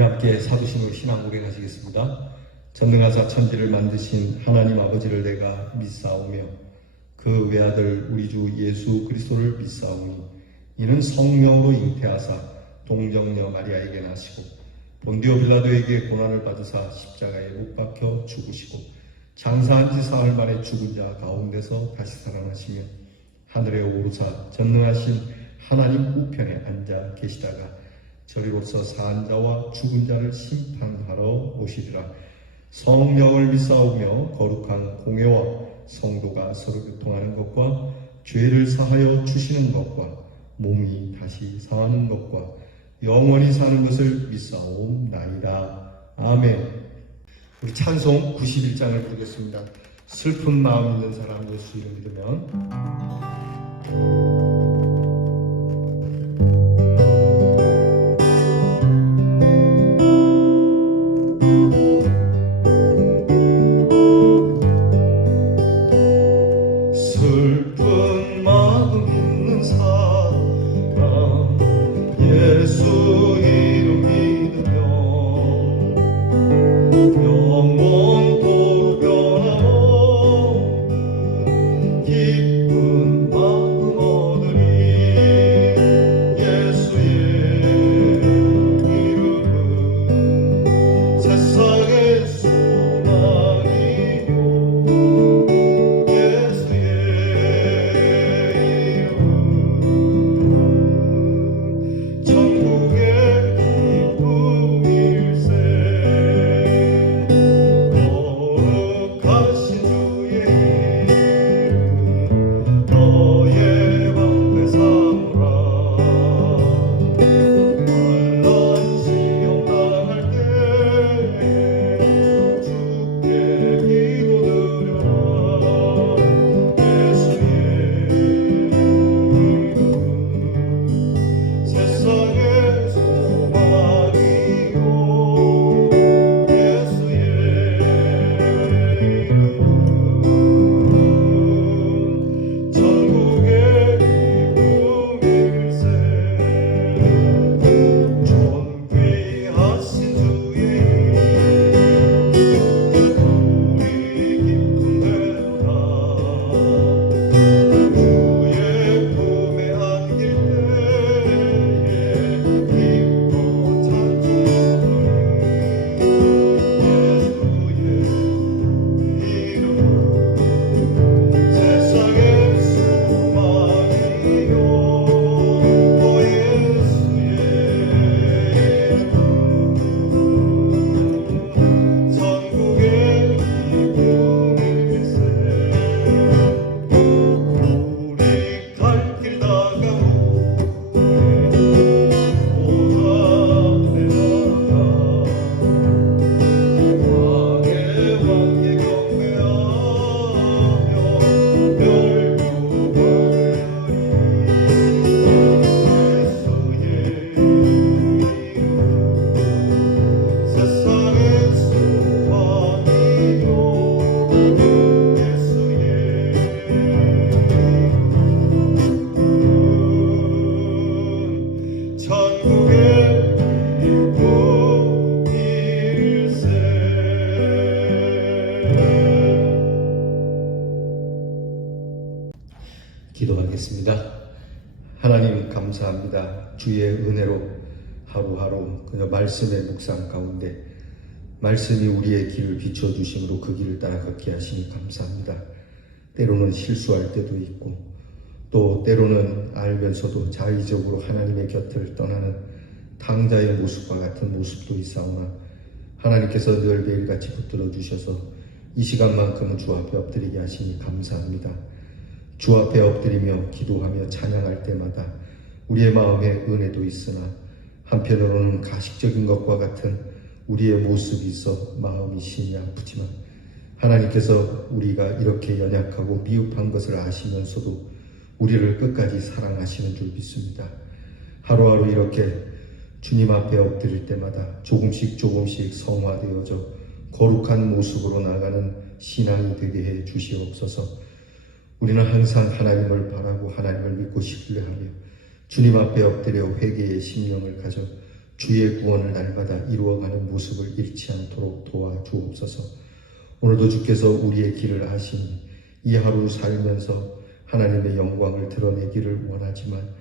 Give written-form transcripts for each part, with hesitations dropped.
우리 함께 사도신으로 신앙 고백 하시겠습니다. 전능하사 천지를 만드신 하나님 아버지를 내가 믿사오며 그 외아들 우리 주 예수 그리스도를 믿사오니 이는 성령으로 잉태하사 동정녀 마리아에게 나시고 본디오 빌라도에게 고난을 받으사 십자가에 못 박혀 죽으시고 장사한 지 사흘 만에 죽은 자 가운데서 다시 살아나시며 하늘에 오르사 전능하신 하나님 우편에 앉아 계시다가 저리로서 사한 자와 죽은 자를 심판하러 오시리라. 성령을 믿사오며 거룩한 공회와 성도가 서로 교통하는 것과 죄를 사하여 주시는 것과 몸이 다시 상하는 것과 영원히 사는 것을 믿사옵나이다. 아멘. 우리 찬송 91장을 부르겠습니다. 슬픈 마음 있는 사람 예수 이름 믿으면. 슬픈 마음 있는 사람 예수 이름 믿으며 영원토록 변함없는 기쁜 마음 얻으리. 예수의 이름은 세상의 소망이요 기도하겠습니다. 하나님 감사합니다. 주의 은혜로 하루하루 그저 말씀의 묵상 가운데 말씀이 우리의 길을 비춰주심으로 그 길을 따라 걷게 하시니 감사합니다. 때로는 실수할 때도 있고 또 때로는 알면서도 자의적으로 하나님의 곁을 떠나는 탕자의 모습과 같은 모습도 있사오나 하나님께서 늘 매일같이 붙들어 주셔서 이 시간만큼은 주 앞에 엎드리게 하시니 감사합니다. 주 앞에 엎드리며 기도하며 찬양할 때마다 우리의 마음에 은혜도 있으나 한편으로는 가식적인 것과 같은 우리의 모습이 있어 마음이 심히 아프지만 하나님께서 우리가 이렇게 연약하고 미흡한 것을 아시면서도 우리를 끝까지 사랑하시는 줄 믿습니다. 하루하루 이렇게 주님 앞에 엎드릴 때마다 조금씩 성화되어져 거룩한 모습으로 나가는 신앙이 되게 해 주시옵소서. 우리는 항상 하나님을 바라고 하나님을 믿고 신뢰하며 주님 앞에 엎드려 회개의 심령을 가져 주의 구원을 날마다 이루어가는 모습을 잃지 않도록 도와주옵소서. 오늘도 주께서 우리의 길을 아시니 이 하루 살면서 하나님의 영광을 드러내기를 원하지만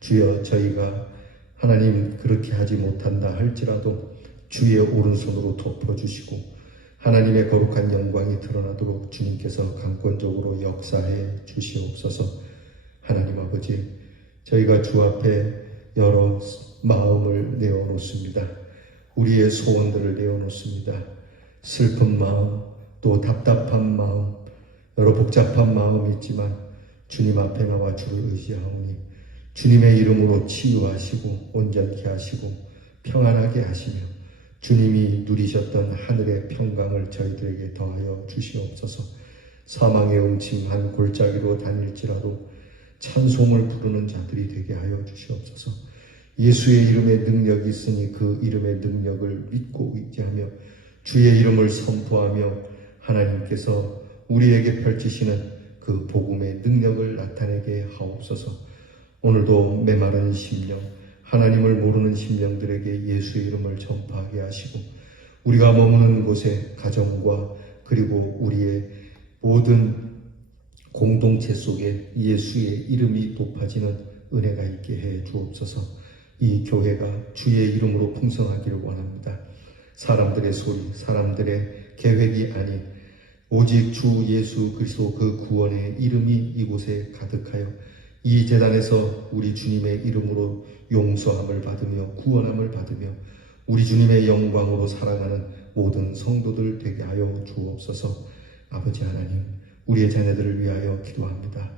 주여 저희가 하나님 그렇게 하지 못한다 할지라도 주의 오른손으로 덮어주시고 하나님의 거룩한 영광이 드러나도록 주님께서 강권적으로 역사해 주시옵소서. 하나님 아버지, 저희가 주 앞에 여러 마음을 내어놓습니다. 우리의 소원들을 내어놓습니다. 슬픈 마음, 또 답답한 마음, 여러 복잡한 마음이 있지만 주님 앞에 나와 주를 의지하오니 주님의 이름으로 치유하시고 온전케 하시고 평안하게 하시며 주님이 누리셨던 하늘의 평강을 저희들에게 더하여 주시옵소서. 사망의 음침한 골짜기로 다닐지라도 찬송을 부르는 자들이 되게 하여 주시옵소서. 예수의 이름에 능력이 있으니 그 이름의 능력을 믿고 의지하며 주의 이름을 선포하며 하나님께서 우리에게 펼치시는 그 복음의 능력을 나타내게 하옵소서. 오늘도 메마른 심령, 하나님을 모르는 심령들에게 예수의 이름을 전파하게 하시고 우리가 머무는 곳에 가정과 그리고 우리의 모든 공동체 속에 예수의 이름이 높아지는 은혜가 있게 해 주옵소서. 이 교회가 주의 이름으로 풍성하기를 원합니다. 사람들의 소리, 사람들의 계획이 아닌 오직 주 예수 그리스도 그 구원의 이름이 이곳에 가득하여 이 제단에서 우리 주님의 이름으로 용서함을 받으며 구원함을 받으며 우리 주님의 영광으로 살아가는 모든 성도들 되게 하여 주옵소서. 아버지 하나님, 우리의 자녀들을 위하여 기도합니다.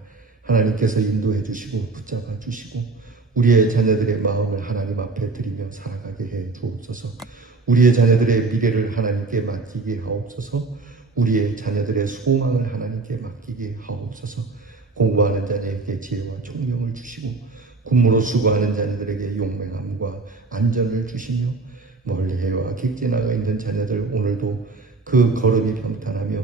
하나님께서 인도해 주시고 붙잡아 주시고 우리의 자녀들의 마음을 하나님 앞에 드리며 살아가게 해 주옵소서. 우리의 자녀들의 미래를 하나님께 맡기게 하옵소서. 우리의 자녀들의 소망을 하나님께 맡기게 하옵소서. 공부하는 자녀에게 지혜와 총명을 주시고 군무로 수고하는 자녀들에게 용맹함과 안전을 주시며 멀리해와 객지나가 있는 자녀들 오늘도 그 걸음이 평탄하며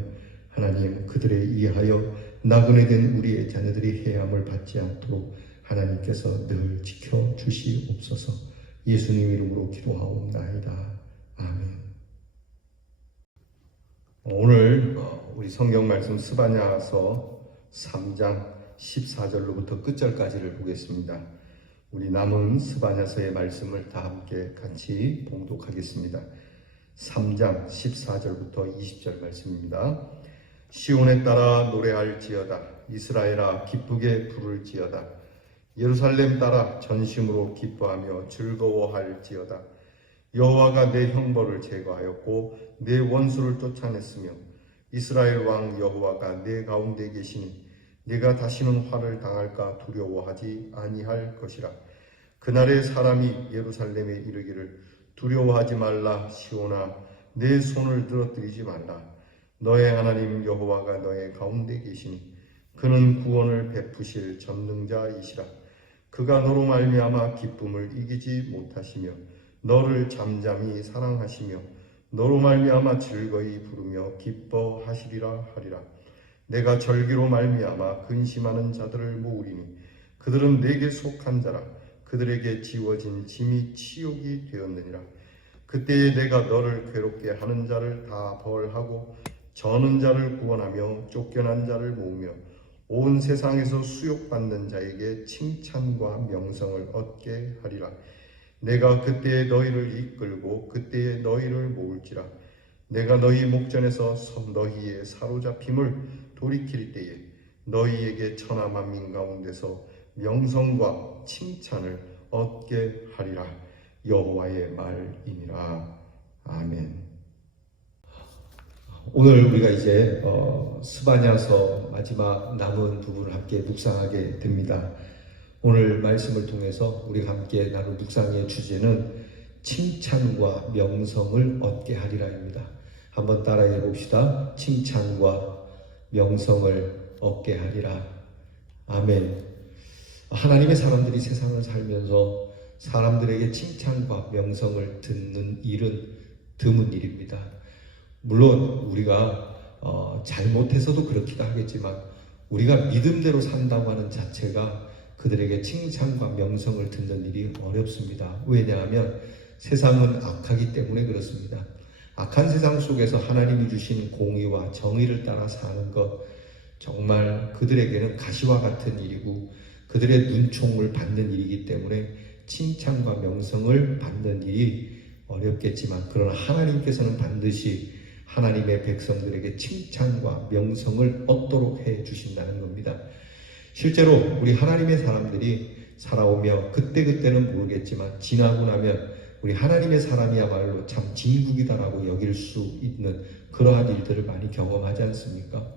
하나님 그들에 의하여 나그네 된 우리의 자녀들이 해함을 받지 않도록 하나님께서 늘 지켜주시옵소서. 예수님 이름으로 기도하옵나이다. 아멘. 오늘 우리 성경 말씀 스바냐서 3장 14절로부터 끝절까지를 보겠습니다. 우리 남은 스바냐서의 말씀을 다 함께 같이 봉독하겠습니다. 3장 14절부터 20절 말씀입니다. 시온에 따라 노래할지어다. 이스라엘아 기쁘게 부를지어다. 예루살렘 따라 전심으로 기뻐하며 즐거워할지어다. 여호와가 내 형벌을 제거하였고 내 원수를 쫓아냈으며 이스라엘 왕 여호와가 내 가운데 계시니 내가 다시는 화를 당할까 두려워하지 아니할 것이라. 그날에 사람이 예루살렘에 이르기를 두려워하지 말라. 시온아 내 손을 들어뜨리지 말라. 너의 하나님 여호와가 너의 가운데 계시니 그는 구원을 베푸실 전능자이시라. 그가 너로 말미암아 기쁨을 이기지 못하시며 너를 잠잠히 사랑하시며 너로 말미암아 즐거이 부르며 기뻐하시리라 하리라. 내가 절기로 말미암아 근심하는 자들을 모으리니 그들은 내게 속한 자라. 그들에게 지워진 짐이 치욕이 되었느니라. 그때에 내가 너를 괴롭게 하는 자를 다 벌하고 저는 자를 구원하며 쫓겨난 자를 모으며 온 세상에서 수욕받는 자에게 칭찬과 명성을 얻게 하리라. 내가 그때에 너희를 이끌고 그때에 너희를 모을지라. 내가 너희 목전에서 너희의 사로잡힘을 돌이킬 때에 너희에게 천하 만민 가운데서 명성과 칭찬을 얻게 하리라. 여호와의 말이니라. 아멘. 오늘 우리가 이제 스바냐서 마지막 남은 부분을 함께 묵상하게 됩니다. 오늘 말씀을 통해서 우리가 함께 나눌 묵상의 주제는 칭찬과 명성을 얻게 하리라입니다. 한번 따라해 봅시다. 칭찬과 명성을 얻게 하리라. 아멘. 하나님의 사람들이 세상을 살면서 사람들에게 칭찬과 명성을 듣는 일은 드문 일입니다. 물론 우리가 잘못해서도 그렇기도 하겠지만 우리가 믿음대로 산다고 하는 자체가 그들에게 칭찬과 명성을 듣는 일이 어렵습니다. 왜냐하면 세상은 악하기 때문에 그렇습니다. 악한 세상 속에서 하나님이 주신 공의와 정의를 따라 사는 것, 정말 그들에게는 가시와 같은 일이고 그들의 눈총을 받는 일이기 때문에 칭찬과 명성을 받는 일이 어렵겠지만, 그러나 하나님께서는 반드시 하나님의 백성들에게 칭찬과 명성을 얻도록 해 주신다는 겁니다. 실제로 우리 하나님의 사람들이 살아오며 그때그때는 모르겠지만 지나고 나면 우리 하나님의 사람이야말로 참 진국이다라고 여길 수 있는 그러한 일들을 많이 경험하지 않습니까?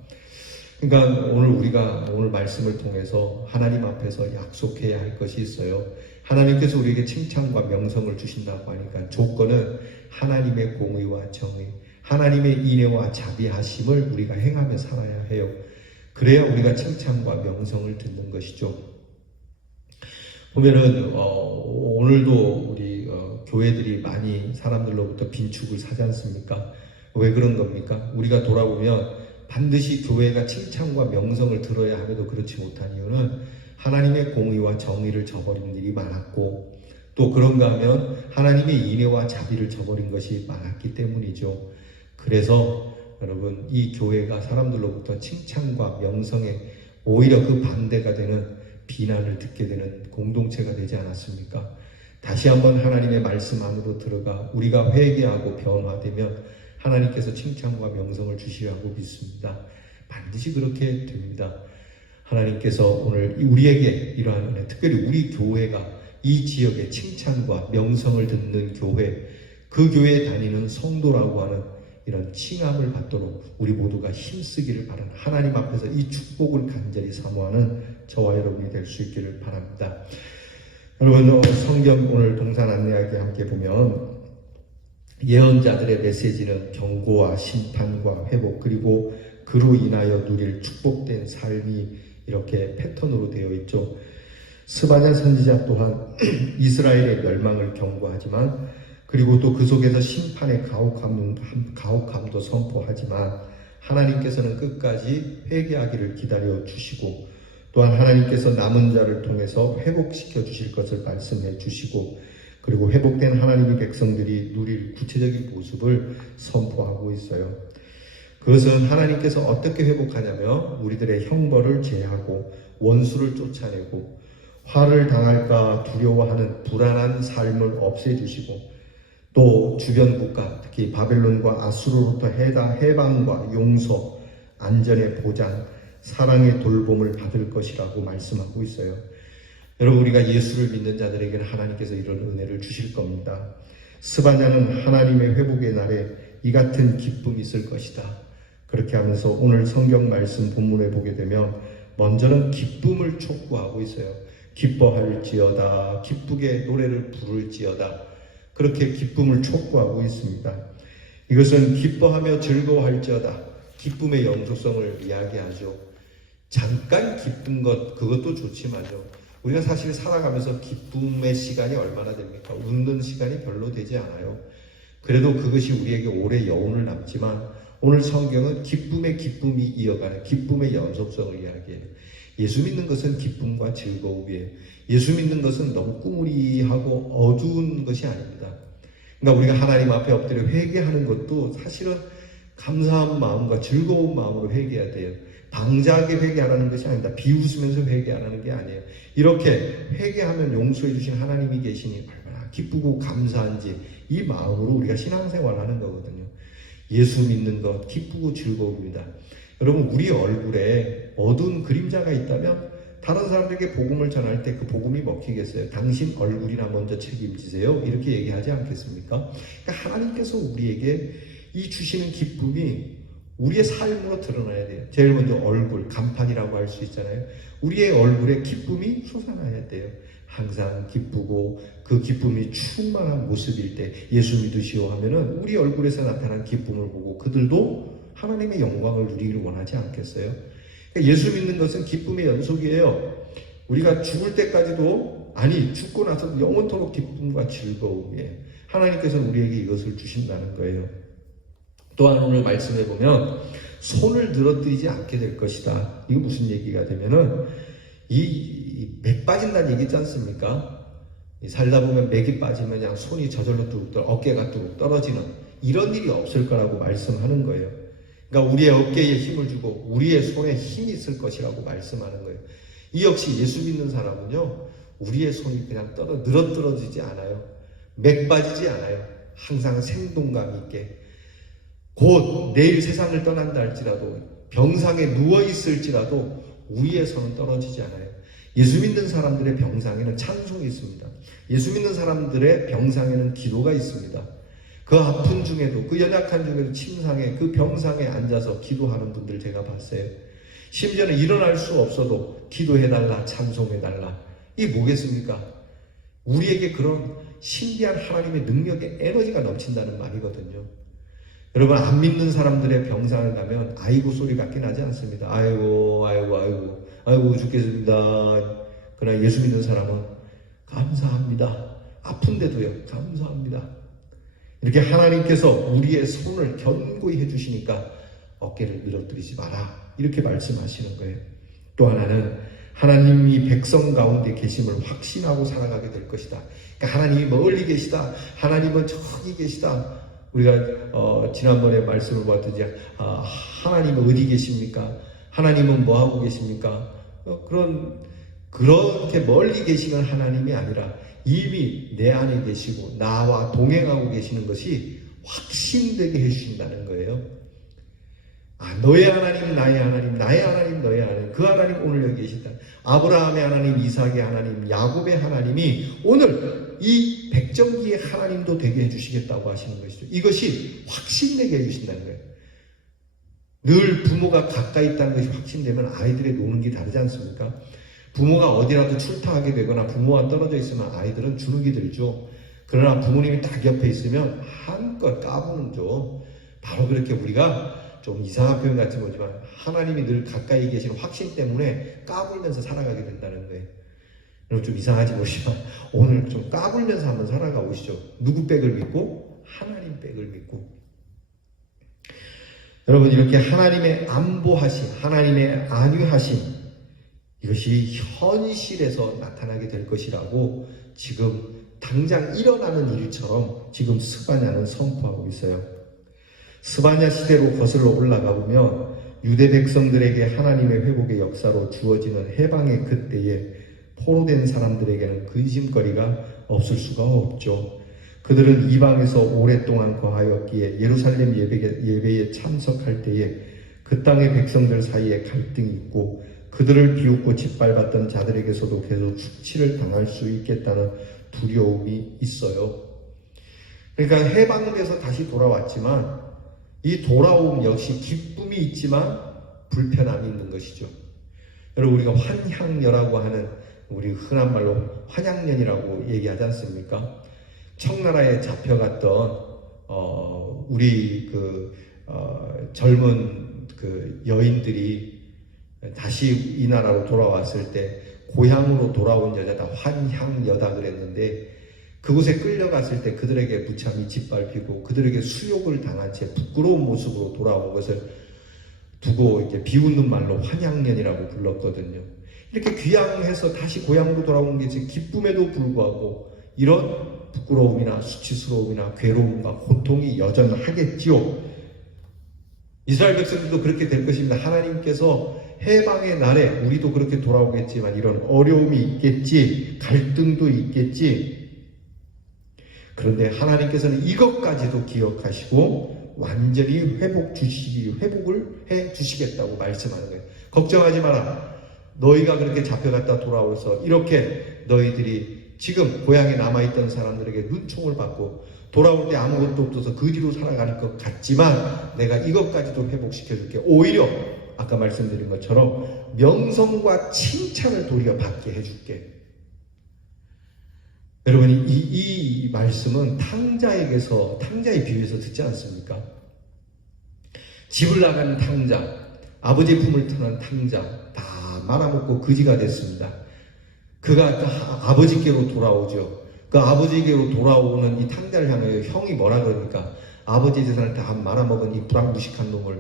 그러니까 우리가 오늘 말씀을 통해서 하나님 앞에서 약속해야 할 것이 있어요. 하나님께서 우리에게 칭찬과 명성을 주신다고 하니까 조건은 하나님의 공의와 정의, 하나님의 인애와 자비하심을 우리가 행하며 살아야 해요. 그래야 우리가 칭찬과 명성을 듣는 것이죠. 보면은 오늘도 우리 교회들이 많이 사람들로부터 빈축을 사지 않습니까? 왜 그런 겁니까? 우리가 돌아보면 반드시 교회가 칭찬과 명성을 들어야 함에도 그렇지 못한 이유는 하나님의 공의와 정의를 저버린 일이 많았고, 또 그런가 하면 하나님의 인애와 자비를 저버린 것이 많았기 때문이죠. 그래서 여러분, 이 교회가 사람들로부터 칭찬과 명성에 오히려 그 반대가 되는 비난을 듣게 되는 공동체가 되지 않았습니까? 다시 한번 하나님의 말씀 안으로 들어가 우리가 회개하고 변화되면 하나님께서 칭찬과 명성을 주시라고 믿습니다. 반드시 그렇게 됩니다. 하나님께서 오늘 우리에게 이러한 은혜, 특별히 우리 교회가 이 지역에 칭찬과 명성을 듣는 교회, 그 교회에 다니는 성도라고 하는 이런 칭함을 받도록 우리 모두가 힘쓰기를 바라는, 하나님 앞에서 이 축복을 간절히 사모하는 저와 여러분이 될 수 있기를 바랍니다. 여러분, 성경 오늘 동산 안내하기 함께 보면 예언자들의 메시지는 경고와 심판과 회복, 그리고 그로 인하여 누릴 축복된 삶이 이렇게 패턴으로 되어 있죠. 스바냐 선지자 또한 이스라엘의 멸망을 경고하지만, 그리고 또 그 속에서 심판의 가혹함도 선포하지만, 하나님께서는 끝까지 회개하기를 기다려 주시고, 또한 하나님께서 남은 자를 통해서 회복시켜 주실 것을 말씀해 주시고, 그리고 회복된 하나님의 백성들이 누릴 구체적인 모습을 선포하고 있어요. 그것은 하나님께서 어떻게 회복하냐면 우리들의 형벌을 제하고 원수를 쫓아내고 화를 당할까 두려워하는 불안한 삶을 없애주시고, 또 주변 국가, 특히 바벨론과 아수르로부터 해방과 용서, 안전의 보장, 사랑의 돌봄을 받을 것이라고 말씀하고 있어요. 여러분, 우리가 예수를 믿는 자들에게는 하나님께서 이런 은혜를 주실 겁니다. 스바냐는 하나님의 회복의 날에 이 같은 기쁨이 있을 것이다. 그렇게 하면서 오늘 성경 말씀 본문에 보게 되면 먼저는 기쁨을 촉구하고 있어요. 기뻐할지어다, 기쁘게 노래를 부를지어다, 그렇게 기쁨을 촉구하고 있습니다. 이것은 기뻐하며 즐거워할지어다, 기쁨의 영속성을 이야기하죠. 잠깐 기쁜 것, 그것도 좋지만요, 우리가 사실 살아가면서 기쁨의 시간이 얼마나 됩니까? 웃는 시간이 별로 되지 않아요. 그래도 그것이 우리에게 오래 여운을 남지만, 오늘 성경은 기쁨의 기쁨이 이어가는 기쁨의 연속성을 이야기해요. 예수 믿는 것은 기쁨과 즐거움이에요. 예수 믿는 것은 너무 꾸무리하고 어두운 것이 아닙니다. 그러니까 우리가 하나님 앞에 엎드려 회개하는 것도 사실은 감사한 마음과 즐거운 마음으로 회개해야 돼요. 방자하게 회개하라는 것이 아닙니다. 비웃으면서 회개하라는 게 아니에요. 이렇게 회개하면 용서해 주신 하나님이 계시니 얼마나 기쁘고 감사한지 이 마음으로 우리가 신앙생활을 하는 거거든요. 예수 믿는 것 기쁘고 즐거움입니다. 여러분, 우리 얼굴에 어두운 그림자가 있다면 다른 사람들에게 복음을 전할 때 그 복음이 먹히겠어요? 당신 얼굴이나 먼저 책임지세요, 이렇게 얘기하지 않겠습니까? 그러니까 하나님께서 우리에게 이 주시는 기쁨이 우리의 삶으로 드러나야 돼요. 제일 먼저 얼굴, 간판이라고 할 수 있잖아요. 우리의 얼굴에 기쁨이 솟아나야 돼요. 항상 기쁘고 그 기쁨이 충만한 모습일 때 예수 믿으시오 하면은 우리 얼굴에서 나타난 기쁨을 보고 그들도 하나님의 영광을 누리기를 원하지 않겠어요? 그러니까 예수 믿는 것은 기쁨의 연속이에요. 우리가 죽을 때까지도, 아니 죽고 나서 영원토록 기쁨과 즐거움이에요. 하나님께서는 우리에게 이것을 주신다는 거예요. 또한 오늘 말씀해 보면 손을 늘어뜨리지 않게 될 것이다. 이거 무슨 얘기가 되면은 이 맥 빠진다는 얘기 있지 않습니까? 살다 보면 맥이 빠지면 그냥 손이 저절로 어깨가 뚝 떨어지는 이런 일이 없을 거라고 말씀하는 거예요. 그러니까 우리의 어깨에 힘을 주고 우리의 손에 힘이 있을 것이라고 말씀하는 거예요. 이 역시 예수 믿는 사람은요, 우리의 손이 그냥 늘어뜨러지지 않아요. 맥 빠지지 않아요. 항상 생동감 있게 곧 내일 세상을 떠난다 할지라도 병상에 누워있을지라도 우리의 손은 떨어지지 않아요. 예수 믿는 사람들의 병상에는 찬송이 있습니다. 예수 믿는 사람들의 병상에는 기도가 있습니다. 그 아픈 중에도 그 연약한 중에도 침상에 그 병상에 앉아서 기도하는 분들 제가 봤어요. 심지어는 일어날 수 없어도 기도해달라 찬송해달라. 이게 뭐겠습니까? 우리에게 그런 신비한 하나님의 능력의 에너지가 넘친다는 말이거든요. 여러분 안 믿는 사람들의 병상을 가면 아이고 소리밖에 나지 않습니다. 아이고 죽겠습니다. 그러나 예수 믿는 사람은 감사합니다. 아픈데도요 감사합니다. 이렇게 하나님께서 우리의 손을 견고히 해주시니까 어깨를 늘어뜨리지 마라 이렇게 말씀하시는 거예요. 또 하나는 하나님이 백성 가운데 계심을 확신하고 살아가게 될 것이다. 그러니까 하나님이 멀리 계시다. 하나님은 저기 계시다. 우리가 지난번에 말씀을 봤듯이 하나님은 어디 계십니까? 하나님은 뭐 하고 계십니까? 그렇게 멀리 계시는 하나님이 아니라 이미 내 안에 계시고 나와 동행하고 계시는 것이 확신되게 해주신다는 거예요. 너의 하나님 나의 하나님, 나의 하나님 너의 하나님, 그 하나님 오늘 여기 계시다. 아브라함의 하나님, 이삭의 하나님, 야곱의 하나님이 오늘 이 백정기의 하나님도 되게 해주시겠다고 하시는 것이죠. 이것이 확신되게 해주신다는 거예요. 늘 부모가 가까이 있다는 것이 확신되면 아이들의 노는 게 다르지 않습니까? 부모가 어디라도 출타하게 되거나 부모와 떨어져 있으면 아이들은 주눅이 들죠. 그러나 부모님이 딱 옆에 있으면 한껏 까부는죠. 바로 그렇게 우리가 좀 이상한 표현 같이 보지만 하나님이 늘 가까이 계시는 확신 때문에 까불면서 살아가게 된다는 거예요. 여러분 좀 이상하지 모르지만 오늘 좀 까불면서 한번 살아가 보시죠. 누구 백을 믿고? 하나님 백을 믿고. 여러분 이렇게 하나님의 안보하심, 하나님의 안위하심 이것이 현실에서 나타나게 될 것이라고 지금 당장 일어나는 일처럼 지금 스바냐는 선포하고 있어요. 스바냐 시대로 거슬러 올라가 보면 유대 백성들에게 하나님의 회복의 역사로 주어지는 해방의 그때에 포로된 사람들에게는 근심거리가 없을 수가 없죠. 그들은 이방에서 오랫동안 거하였기에 예루살렘 예배에 참석할 때에 그 땅의 백성들 사이에 갈등이 있고 그들을 비웃고 짓밟았던 자들에게서도 계속 숙치를 당할 수 있겠다는 두려움이 있어요. 그러니까 해방돼서 다시 돌아왔지만 이 돌아옴 역시 기쁨이 있지만 불편함이 있는 것이죠. 여러분 우리가 환향녀라고 하는 우리 흔한 말로 환양년이라고 얘기하지 않습니까? 청나라에 잡혀갔던 우리 젊은 여인들이 다시 이 나라로 돌아왔을 때 고향으로 돌아온 여자다 환향여다 그랬는데 그곳에 끌려갔을 때 그들에게 무참히 짓밟히고 그들에게 수욕을 당한 채 부끄러운 모습으로 돌아온 것을 두고 이제 비웃는 말로 환향년이라고 불렀거든요. 이렇게 귀향해서 다시 고향으로 돌아온 게 기쁨에도 불구하고 이런 부끄러움이나 수치스러움이나 괴로움과 고통이 여전하겠지요. 이스라엘 백성들도 그렇게 될 것입니다. 하나님께서 해방의 날에 우리도 그렇게 돌아오겠지만 이런 어려움이 있겠지, 갈등도 있겠지. 그런데 하나님께서는 이것까지도 기억하시고 완전히 회복을 해 주시겠다고 말씀하는 거예요. 걱정하지 마라. 너희가 그렇게 잡혀갔다 돌아와서 이렇게 너희들이 지금 고향에 남아있던 사람들에게 눈총을 받고 돌아올 때 아무것도 없어서 그 뒤로 살아갈 것 같지만 내가 이것까지도 회복시켜줄게. 오히려 아까 말씀드린 것처럼 명성과 칭찬을 도리어 받게 해줄게. 여러분 이 말씀은 탕자의 비유에서 듣지 않습니까? 집을 나간 탕자, 아버지의 품을 떠난 탕자 다 말아먹고 거지가 됐습니다. 그가 아버지께로 돌아오죠. 그 아버지께로 돌아오는 이 탕자를 향하여 형이 뭐라 그러니까 아버지의 재산을 다 말아먹은 이 불황무식한 놈을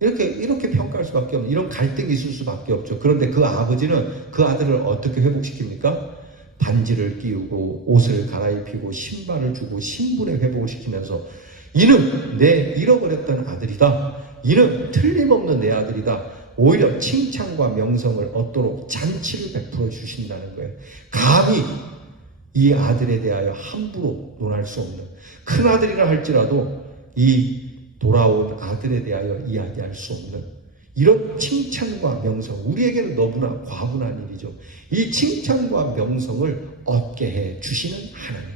이렇게 평가할 수밖에 없는 이런 갈등이 있을 수밖에 없죠. 그런데 그 아버지는 그 아들을 어떻게 회복시킵니까? 반지를 끼우고 옷을 갈아입히고 신발을 주고 신분의 회복을 시키면서 이는 내 잃어버렸던 아들이다. 이는 틀림없는 내 아들이다. 오히려 칭찬과 명성을 얻도록 잔치를 베풀어 주신다는 거예요. 감히 이 아들에 대하여 함부로 논할 수 없는, 큰 아들이라 할지라도 이 돌아온 아들에 대하여 이야기할 수 없는 이런 칭찬과 명성, 우리에게는 너무나 과분한 일이죠. 이 칭찬과 명성을 얻게 해 주시는 하나님,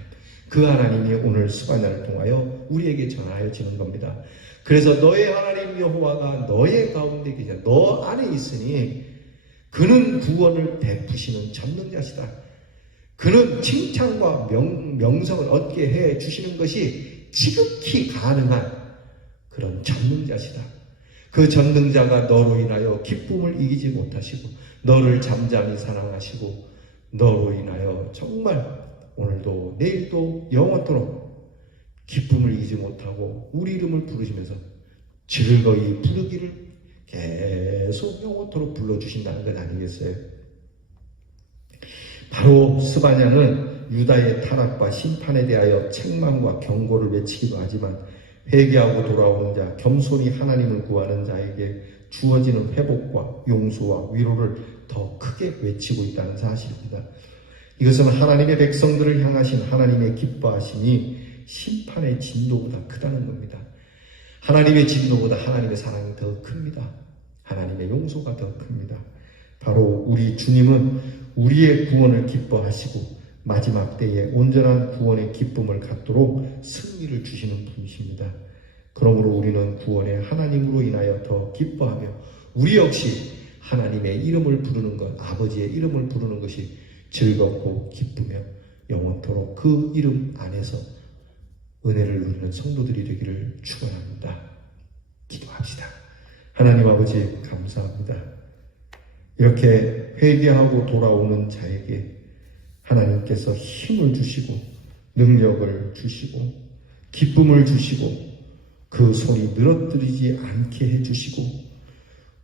그 하나님이 오늘 스바냐를 통하여 우리에게 전하여 지는 겁니다. 그래서 너의 하나님 여호와가 너의 가운데 계셔, 너 안에 있으니 그는 구원을 베푸시는 전능자시다. 그는 칭찬과 명성을 얻게 해 주시는 것이 지극히 가능한 그런 전능자시다. 그 전능자가 너로 인하여 기쁨을 이기지 못하시고 너를 잠잠히 사랑하시고 너로 인하여 정말 오늘도 내일도 영원토록 기쁨을 이기지 못하고 우리 이름을 부르시면서 즐거이 부르기를 계속 영원토록 불러주신다는 것 아니겠어요? 바로 스바냐는 유다의 타락과 심판에 대하여 책망과 경고를 외치기도 하지만 회개하고 돌아오는 자, 겸손히 하나님을 구하는 자에게 주어지는 회복과 용서와 위로를 더 크게 외치고 있다는 사실입니다. 이것은 하나님의 백성들을 향하신 하나님의 기뻐하심이 심판의 진노보다 크다는 겁니다. 하나님의 진노보다 하나님의 사랑이 더 큽니다. 하나님의 용서가 더 큽니다. 바로 우리 주님은 우리의 구원을 기뻐하시고 마지막 때에 온전한 구원의 기쁨을 갖도록 승리를 주시는 분이십니다. 그러므로 우리는 구원의 하나님으로 인하여 더 기뻐하며 우리 역시 하나님의 이름을 부르는 것, 아버지의 이름을 부르는 것이 즐겁고 기쁘며 영원토록 그 이름 안에서 은혜를 누리는 성도들이 되기를 축원합니다. 기도합시다. 하나님 아버지 감사합니다. 이렇게 회개하고 돌아오는 자에게 하나님께서 힘을 주시고 능력을 주시고 기쁨을 주시고 그 손이 늘어뜨리지 않게 해주시고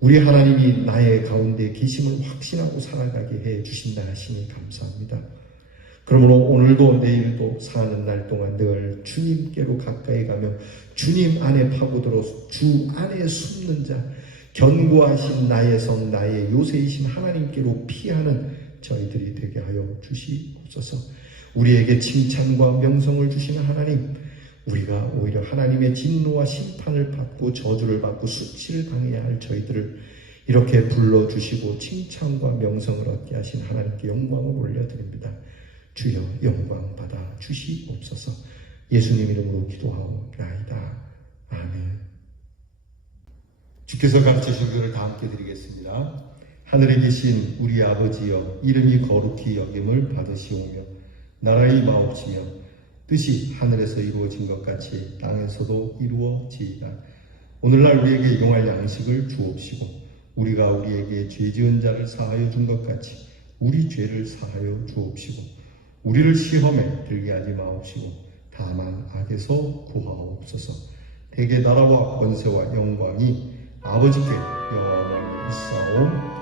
우리 하나님이 나의 가운데 계심을 확신하고 살아가게 해주신다 하시니 감사합니다. 그러므로 오늘도 내일도 사는 날 동안 늘 주님께로 가까이 가며 주님 안에 파고들어 주 안에 숨는 자, 견고하신 나의 성 나의 요새이신 하나님께로 피하는 저희들이 되게 하여 주시옵소서. 우리에게 칭찬과 명성을 주시는 하나님, 우리가 오히려 하나님의 진노와 심판을 받고 저주를 받고 수치를 당해야 할 저희들을 이렇게 불러주시고 칭찬과 명성을 얻게 하신 하나님께 영광을 올려드립니다. 주여 영광 받아 주시옵소서. 예수님 이름으로 기도하옵나이다. 아멘. 주께서 가르치신 것을 다 함께 드리겠습니다. 하늘에 계신 우리 아버지여, 이름이 거룩히 여김을 받으시오며 나라의 마옵시며 뜻이 하늘에서 이루어진 것 같이 땅에서도 이루어지이다. 오늘날 우리에게 용할 양식을 주옵시고 우리가 우리에게 죄 지은 자를 사하여 준 것 같이 우리 죄를 사하여 주옵시고 우리를 시험에 들게 하지 마옵시고 다만 악에서 구하옵소서. 대개 나라와 권세와 영광이 아버지께 영원히 있사옵나이다.